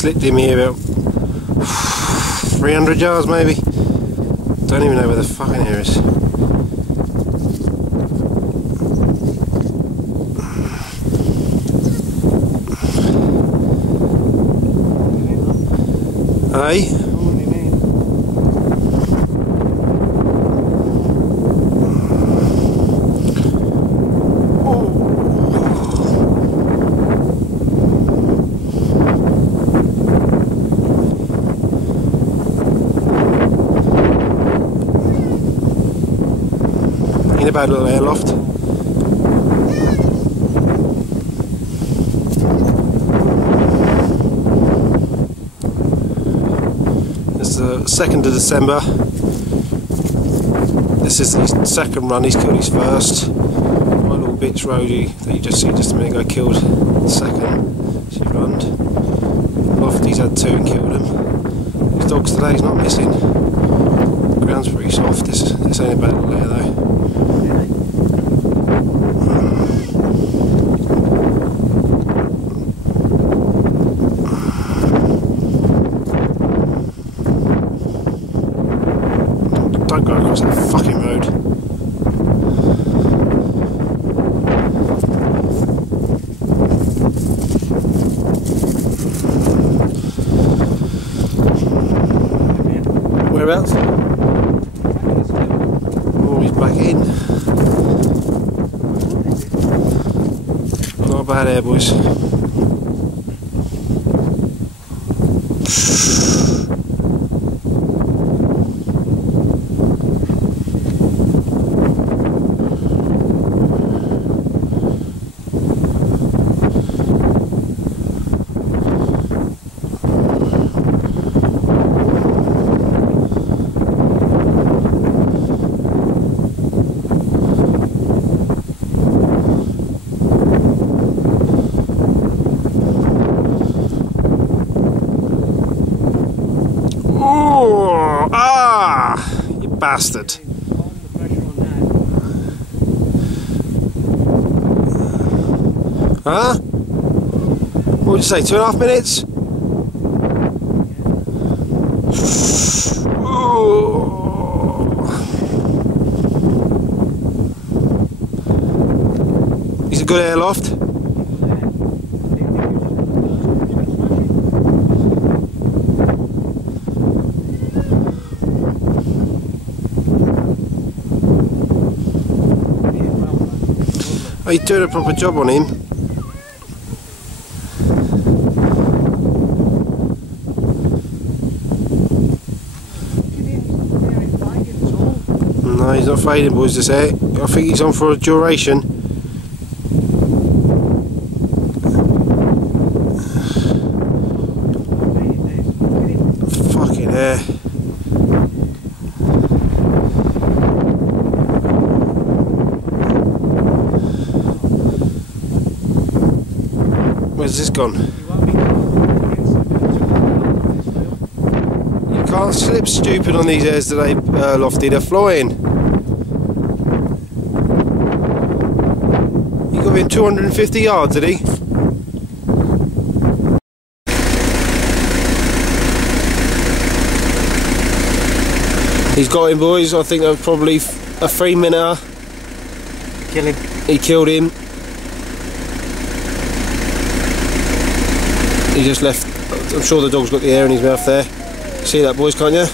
slipped him here about 300 yards maybe. Don't even know where the fucking hare is. Hey? In a bad little airloft. It's the 2nd of December. This is his second run. He's killed his first. My little bitch Rhodey that you just see just a minute ago killed the second. She runned. Lofty's had 2 and killed him. His dogs today's not missing. The ground's pretty soft. This ain't a bad little air though. Don't go across that fucking road. Whereabouts? Oh, he's back in. Not bad air, boys. You bastard. Huh? What did you say, 2.5 minutes? He's a good airloft. Are you doing a proper job on him? No, he's not fading, boys, this air. I think he's on for a duration. Fucking air. Where's this gone? You can't slip stupid on these airs today, Lofty, they're flying. You got him 250 yards, did he? He's got him, boys. I think that was probably a 3-minute. Kill him. He killed him. He just left. I'm sure the dog's got the air in his mouth there. See that, boys, can't you?